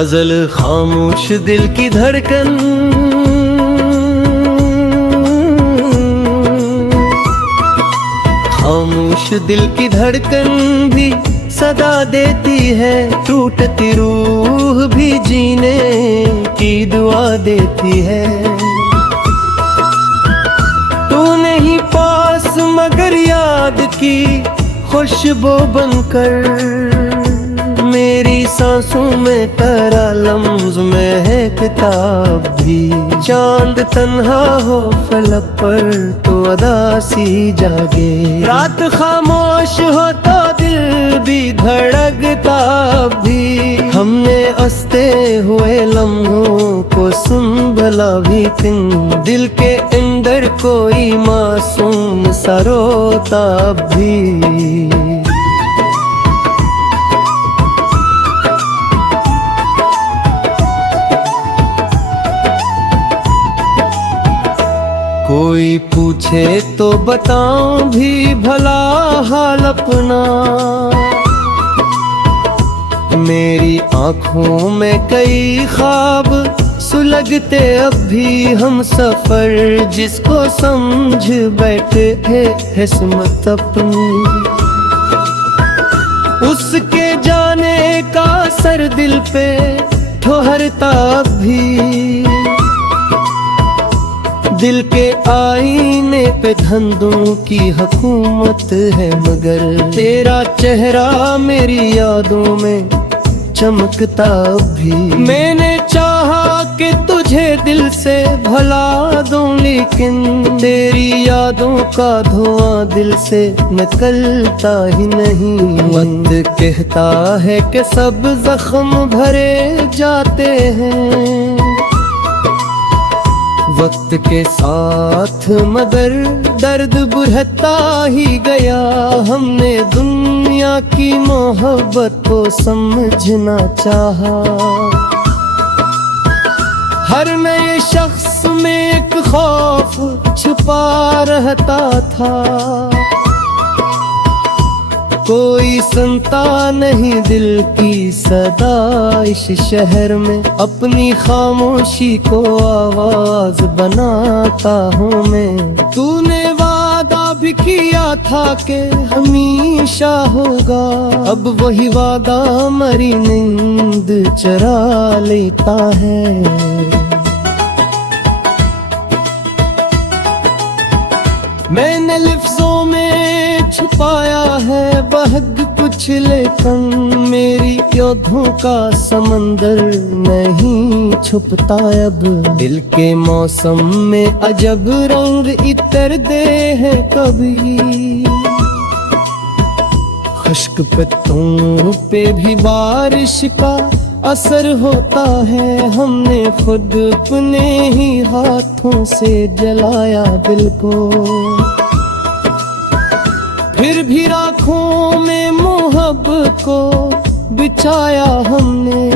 गजल खामोश दिल की धड़कन, खामोश दिल की धड़कन भी सदा देती है, टूटती रूह भी जीने की दुआ देती है। तू नहीं पास मगर याद की खुशबू बनकर, मेरी सांसों में तेरा लम्ज में है किताब भी। चांद तन्हा हो फलक पर तो अदासी जागे, रात खामोश हो तो दिल भी धड़कता भी। हमने हंसते हुए लम्हों को सुन भला भी किन, दिल के अंदर कोई मासूम सा रोता भी। कोई पूछे तो बताऊं भी भला हाल अपना, मेरी आँखों में कई ख्वाब सुलगते अब भी। हम सफर जिसको समझ बैठे थे किस्मत अपनी, उसके जाने का असर दिल पे ठहरता भी। दिल के आईने पे धंधों की हुकूमत है, मगर तेरा चेहरा मेरी यादों में चमकता भी। मैंने चाहा कि तुझे दिल से भुला दूं, लेकिन तेरी यादों का धुआं दिल से निकलता ही नहीं। वक्त कहता है कि सब जख्म भरे जाते हैं वक्त के साथ, मगर दर्द बढ़ता ही गया। हमने दुनिया की मोहब्बत को समझना चाहा, हर नए शख्स में एक खौफ छुपा रहता था। कोई सुनता नहीं दिल की सदा इस शहर में, अपनी खामोशी को आवाज बनाता हूँ मैं। तूने वादा भी किया था कि हमेशा होगा, अब वही वादा मरी नींद चरा लेता है। मैंने लफ्जों में छुपाया है बहक कुछ, लेकिन मेरी यादों का समंदर नहीं छुपता अब। दिल के मौसम में अजब रंग इतरते हैं कभी, खुश्क पत्तों पे भी बारिश का असर होता है। हमने खुद अपने ही हाथों से जलाया दिल को, फिर भी राखों में मोहब्बत को बिछाया हमने।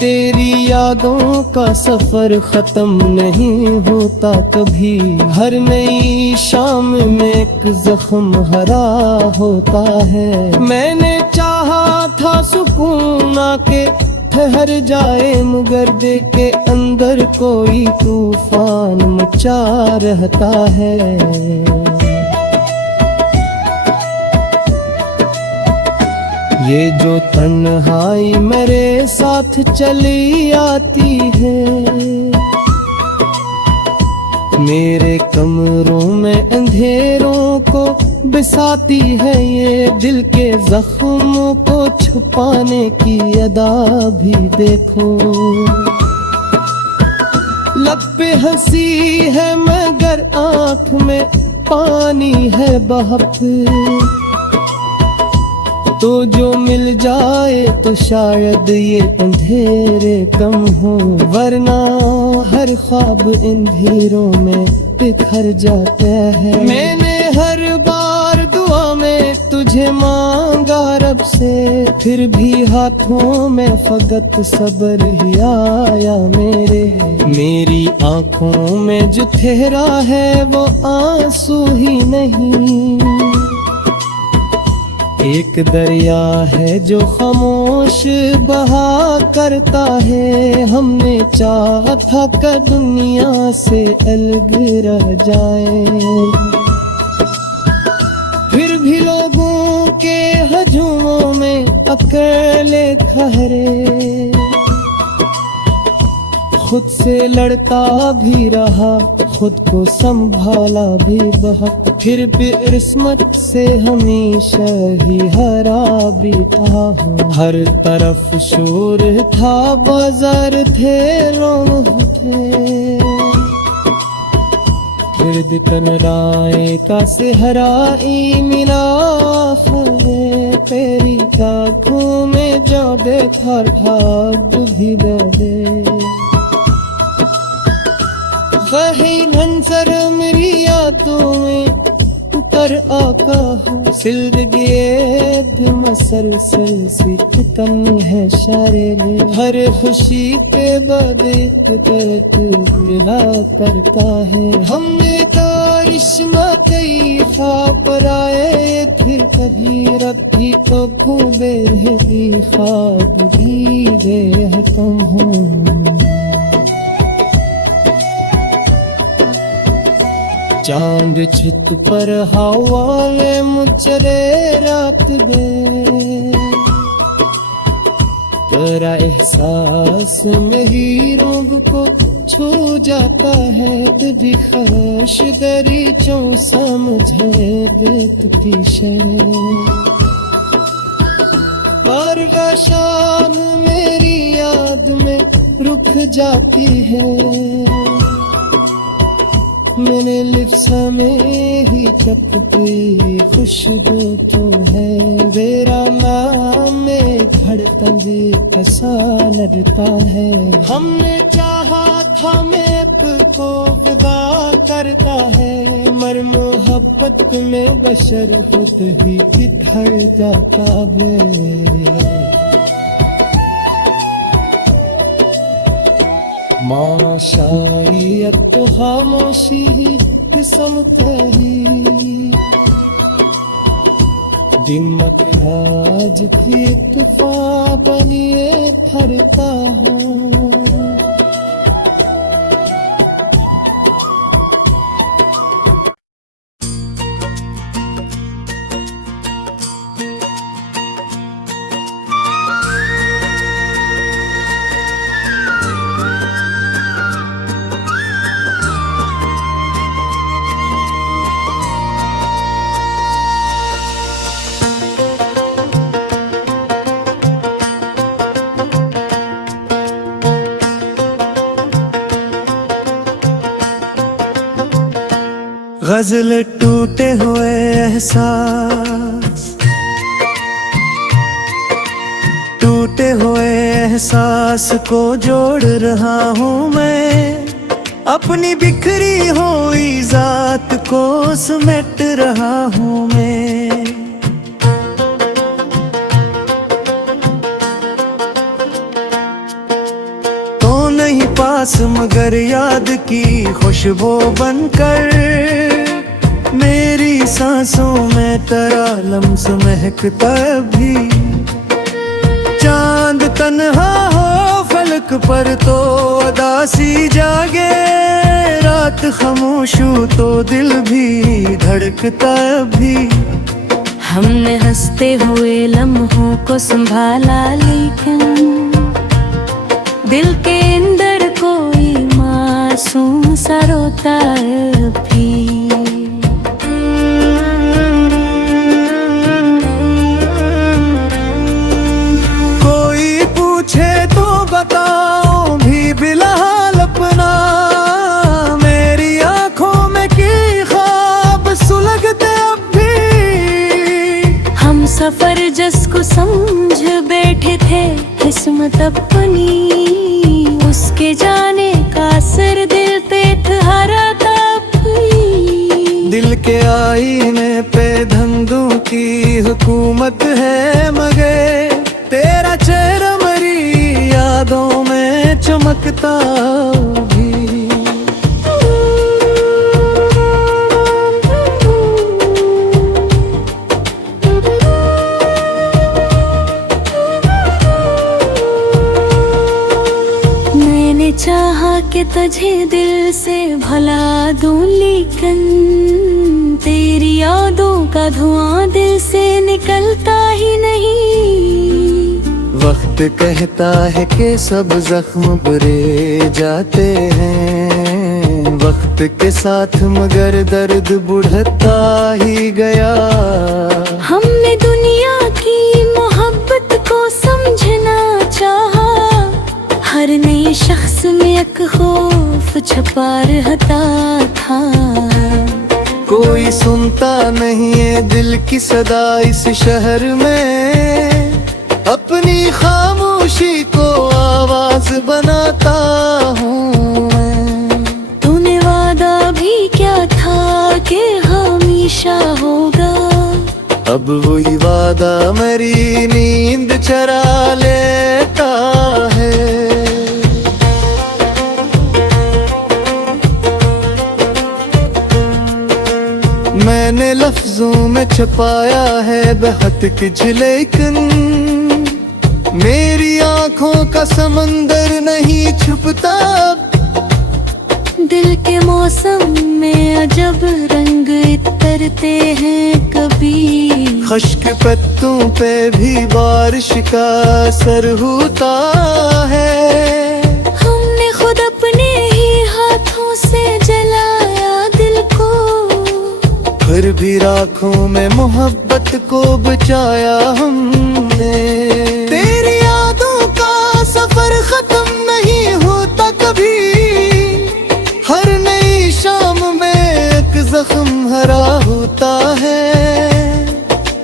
तेरी यादों का सफर खत्म नहीं होता कभी, हर नई शाम में एक जख्म हरा होता है। मैंने चाहा था सुकून आके ठहर जाए, मगर दिल के अंदर कोई तूफान मचा रहता है। ये जो तन्हाई मेरे साथ चली आती है, मेरे कमरों में अंधेरों को बिसाती है। ये दिल के जख्मों को छुपाने की अदा भी देखो, लब पे हंसी है मगर आँख में पानी है बहक। तो जो मिल जाए तो शायद ये अंधेरे कम हो, वरना हर ख्वाब अंधेरों में बिखर जाता है। मैंने हर बार दुआ में तुझे मांगा रब से, फिर भी हाथों में फकत सब्र ही आया मेरे। मेरी आँखों में जो ठहरा है वो आंसू ही नहीं, एक दरिया है जो खामोश बहा करता है। हमने चाहा था कि दुनिया से अलग रह जाए, फिर भी लोगों के हजूमों में अकेले ठहरे। खुद से लड़ता भी रहा, खुद को संभाला भी बहुत, फिर भी किस्मत से हमेशा ही हरा भी था। हर तरफ शोर था, बाजार थे, रौनक थे, फिर दितन राय का सेहराई मिला है। तेरी आँखों में जो देखा भाग भी दे। वही मंजर मेरी यादों में उतर आका हो, जिंदगी मसलसल सी तन है शारे। हर खुशी के बाद एक दर्द मिला करता है। हमने तारिश्मा कई ख्वाब आए थे, कभी रखी तो खूबे भी ख्वाब भीगे है तुम हो। चांद छित पर हवाले मुचरे रात में, तेरा एहसास में ही रूह को छू जाता है। तुझी ख्वाहिश दरीचों समझे दिखती शय, और शाम मेरी याद में रुक जाती है। मैंने लिप्स में ही चपकी खुशबू तो है, मेरा नाम में धड़कन कसा लगता है। हमने चाहा था मैं को विदा करता है, मर मोहब्बत में बशर खुद ही किधर जाता है। माशायत खामोशी किस्मत ही, दिमक आज भी तूफान बनिए फरता हूँ। गजल टूटे हुए एहसास, टूटे हुए एहसास को जोड़ रहा हूँ मैं, अपनी बिखरी हुई जात को समेट रहा हूँ मैं। तो नहीं पास मगर याद की खुशबू बनकर, मेरी सांसों में तेरा लम्स महकता भी। चांद तन्हा हो फलक पर तो अदासी जागे, रात खामोश हो तो दिल भी धड़कता भी। हमने हंसते हुए लम्हों को संभाला, लेकिन दिल के अंदर कोई मासूम सा रोता है भी। बताओ भी बिलहाल अपना, मेरी आंखों में की ख्वाब सुलगते अब भी। हम सफर जिसको समझ बैठे थे किस्मत अपनी, उसके जाने का असर दिल पे ठहरा था भी। दिल के आईने पे धंधों की हुकूमत है, मगर तेरा चेहरा मेरी यादों में चमकता भी। के तुझे दिल से भला दूं, लेकिन तेरी यादों का धुआं दिल से निकलता ही नहीं। वक्त कहता है कि सब जख्म बुरे जाते हैं, वक्त के साथ मगर दर्द बढ़ता ही गया। हमने दुनिया की मोहब्बत को समझना चाहा, हर नए शख्स में एक खौफ छुपा रहता था। कोई सुनता नहीं है दिल की सदा इस शहर में, अपनी खामोशी को आवाज बनाता हूँ मैं। तूने वादा भी क्या था कि हमेशा होगा, अब वही वादा मेरी नींद चरा लेता है। मैंने लफ्जों में छुपाया है बेहद कुछ, लेकिन मेरी आंखों का समंदर नहीं छुपता। दिल के मौसम में अजब रंग इतरते हैं, कभी खुश्क पत्तों पे भी बारिश का असर होता है। हमने खुद अपने ही हाथों से जलाया दिल को, फिर भी राखों में मोहब्बत को बचाया हमने। तेरी यादों का सफर खत्म नहीं होता कभी, हर नई शाम में एक जख्म हरा होता है।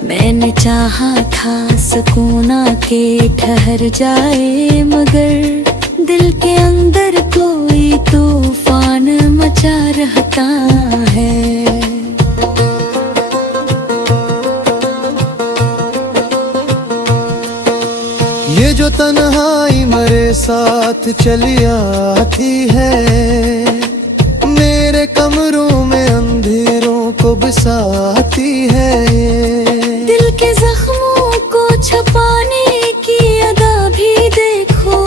मैंने चाहा था सुकून के ठहर जाए, मगर दिल के अंदर कोई तूफान मचा रहता है। ये जो तन्हाई मेरे साथ चली आती है, मेरे कमरों में अंधेरों को बसाती है। दिल के जख्मों को छुपाने की अदा भी देखो,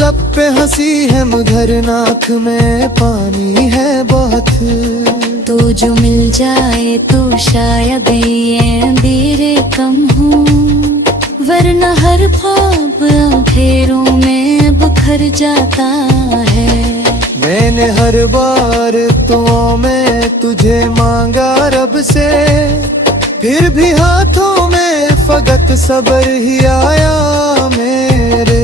लब पे हंसी है मगर नाक में पानी है बहुत। तो जो मिल जाए तो शायद ये अंधेरे कम हो, वरना हर ख्वाब अंधेरों में बिखर जाता है। मैंने हर बार दुआओं में तुझे मांगा रब से, फिर भी हाथों में फकत सब्र ही आया मेरे।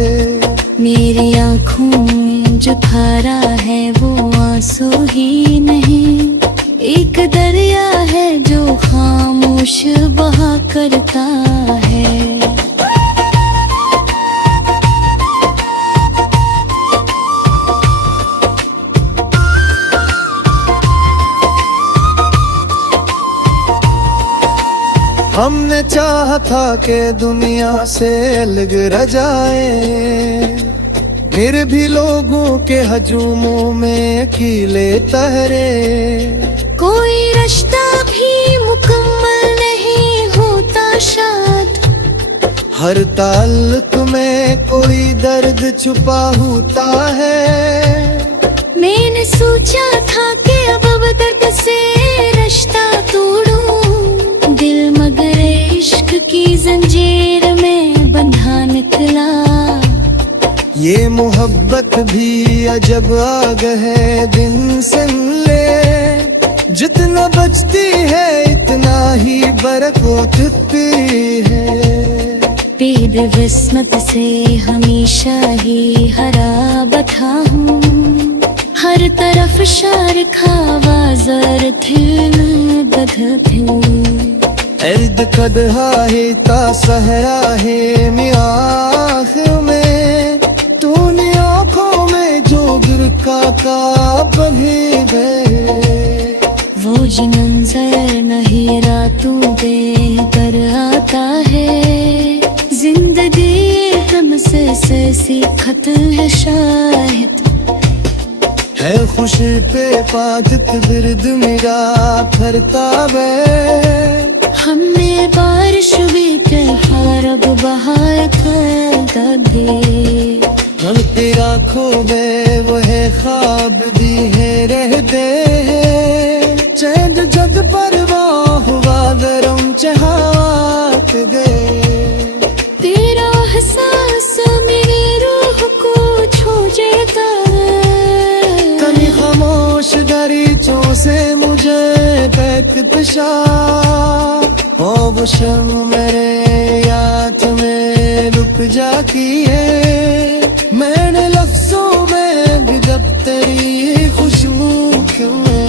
मेरी आँखों में जो धारा है वो आंसू ही नहीं, एक दरिया है जो खामोश बहा करता है। हमने चाहा था कि दुनिया से अलग रह जाए, फिर भी लोगों के हजूमों में कीले तहरे। कोई रिश्ता भी मुकम्मल नहीं होता शायद, हर ताल्लुक में कोई दर्द छुपा होता है। मैंने सोचा था कि अब दर्द से रिश्ता तोड़ूं, दिल मगर इश्क की जंजीर में बंधा निकला। ये मोहब्बत भी अजब आग है दिन से ले, जितना बचती है इतना ही बर्फ उठती है। पेड़ किस्मत से हमेशा ही हरा बथा हूँ, हर तरफ शार खावाजर थे बध थे। अर्द कदहा है ता सहरा है मियाख में, तूने आँखों में जो गिरका का बने गए। वो जी मंजर नहीं रातों बेहतर आता है, जिंदगी गम से सीखत है शायद। है खुशी पे पादक बिरद मेरा फरता वे, हमने बारिश भी के हरब बहाए दे। रमती आँखों में वो है ख्वाब भी है रहते हैं चैन जग परवाह हुआ गरम चहाक गए तेरा एहसास मेरी रूह को छू जाता कभी खामोश दरीचों से मुझे बैठ पिशा ओ वो शर्म मेरे याद में रुक जाती है मैंने लफ्जों में भी जब तेरी खुशबू क्यों है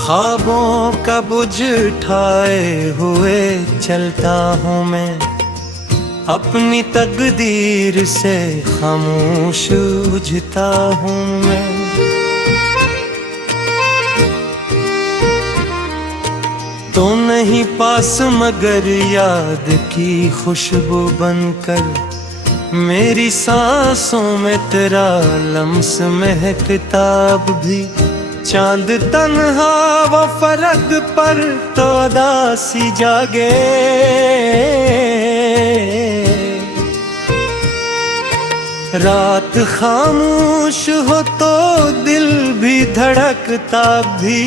ख्वाबों का बुझ ठाए हुए चलता हूँ मैं अपनी तकदीर से खामोश बुझता हूँ मैं तो नहीं पास मगर याद की खुशबू बनकर मेरी सांसों में तेरा लम्स महकता अब भी चांद तन्हा वो फलक पर तो दासी जागे रात खामोश हो तो दिल भी धड़कता भी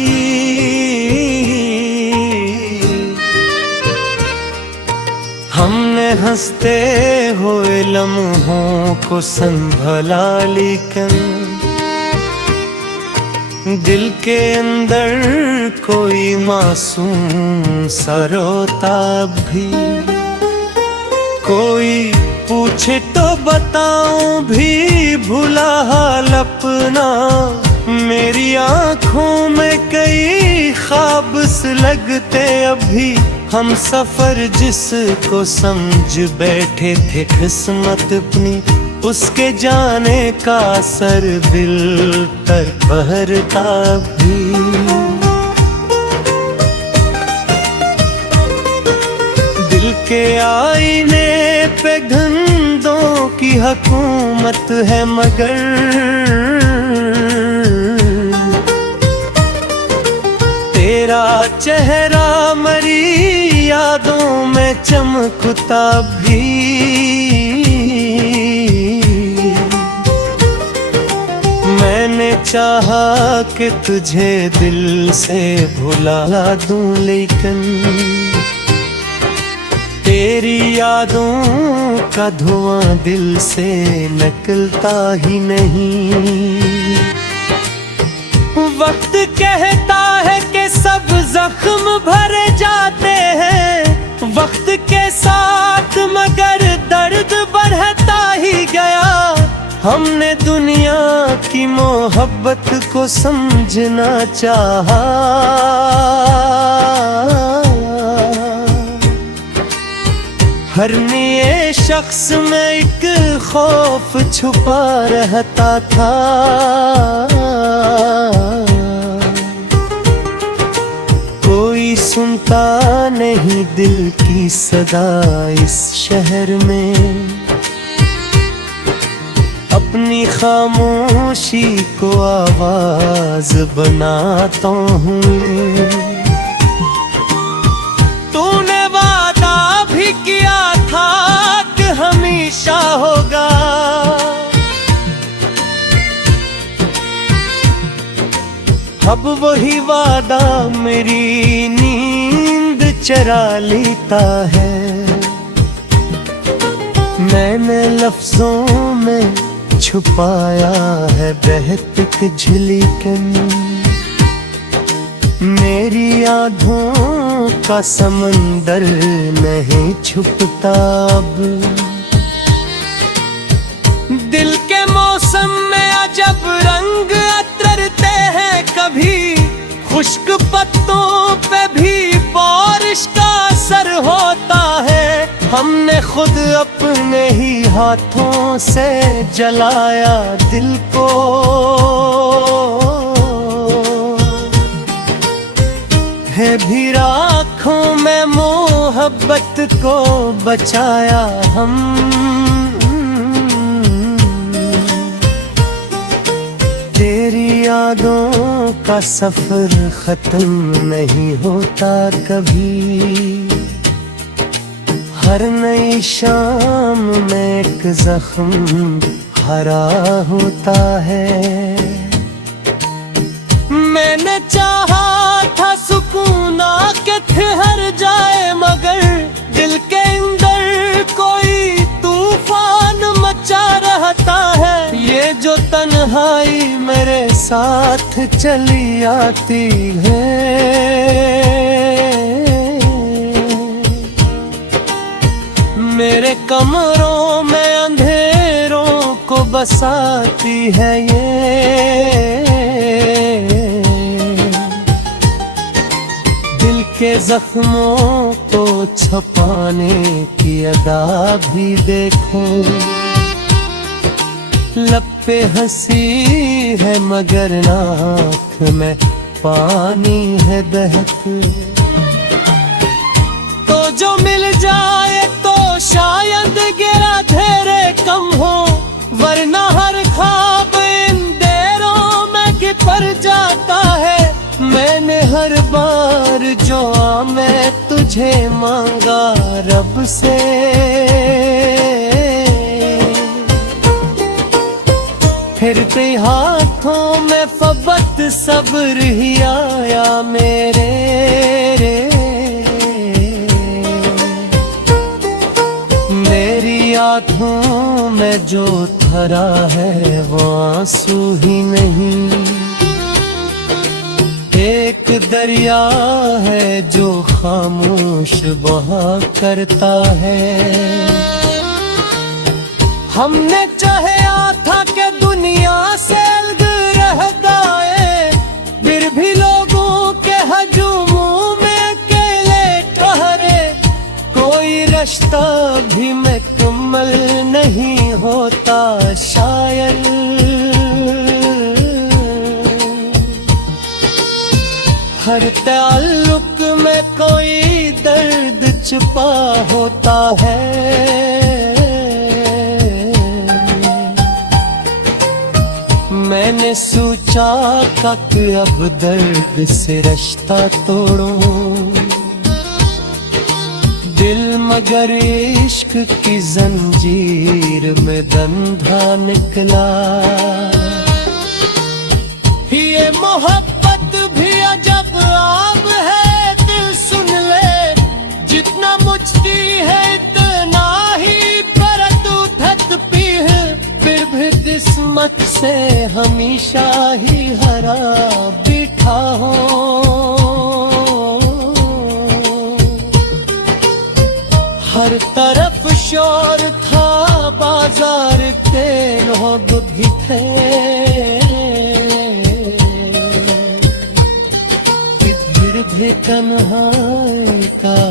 हमने हंसते हुए लम्हों को संभला लेकिन दिल के अंदर कोई मासूम सा रोता भी कोई पूछे तो बताऊं भी भुला हाल अपना मेरी आँखों में कई ख्वाब से लगते अभी हम सफर जिसको समझ बैठे थे किस्मत अपनी उसके जाने का असर दिल पर बहरता भी दिल के आईने पे घंटों की हुकूमत है मगर तेरा चेहरा मरी यादों में चमकता भी मैंने चाहा कि तुझे दिल से भुला दूं लेकिन तेरी यादों का धुआं दिल से निकलता ही नहीं वक्त कहता है कि सब जख्म भरे जाते हैं वक्त के साथ मगर दर्द बढ़ता ही गया हमने दुनिया की मोहब्बत को समझना चाहा हर नए शख्स में एक खौफ छुपा रहता था कोई सुनता नहीं दिल की सदा इस शहर में अपनी खामोशी को आवाज बनाता हूँ तूने वादा भी किया था कि हमेशा होगा अब वही वादा मेरी नींद चरा लेता है मैंने लफ्जों में छुपाया है बहत झिलकन मेरी आँखों का समंदर नहीं छुपता अब दिल के मौसम में अजब रंग अतरते हैं कभी खुश्क पत्तों पे भी बारिश का असर होता है हमने खुद अपने ही हाथों से जलाया दिल को, है भी आँखों में मोहब्बत को बचाया हम। तेरी यादों का सफर खत्म नहीं होता कभी, हर नई शाम में एक जख्म हरा होता है। मैंने चाहा था सुकून आके ठहर जाए, मगर दिल के अंदर कोई तूफान मचा रहता है। ये जो तन्हाई मेरे साथ चली आती है, मेरे कमरों में अंधेरों को बसाती है ये। दिल के जख्मों को छुपाने की अदा भी देखो, लब पे हंसी है मगर आँख में पानी है बहक। तो जो मिल जाए तो शायद गिरा धेरे कम हो, वरना हर ख्वाब इन देरों में गिर जाता है। मैंने हर बार जो मैं तुझे मांगा रब से, फिरते हाथों में फबत सब्र ही आया मेरे। मेरी आँखों में जो थरा है वो आंसू ही नहीं, एक दरिया है जो खामोश बहा करता है। हमने चाहा था कि दुनिया से अलग रह जाए, फिर भी लोगों के हजूमों में अकेले ठहरे। कोई रिश्ता भी मुकम्मल नहीं होता शायद, हर ताल्लुक में कोई दर्द छुपा होता है। मैंने सोचा कि अब दर्द से रिश्ता तोड़ूं दिल, मगर इश्क की जंजीर में बंधा निकला। ये मोहब्बत भी अजब आब है, दिल सुन ले जितना मुझती है इतना ही परत उठत पी है। फिर भी किस्मत से हमेशा ही हरा बैठा हो। हर तरफ शोर था बाजार के लोग भी थे, फिर भी तन्हाई का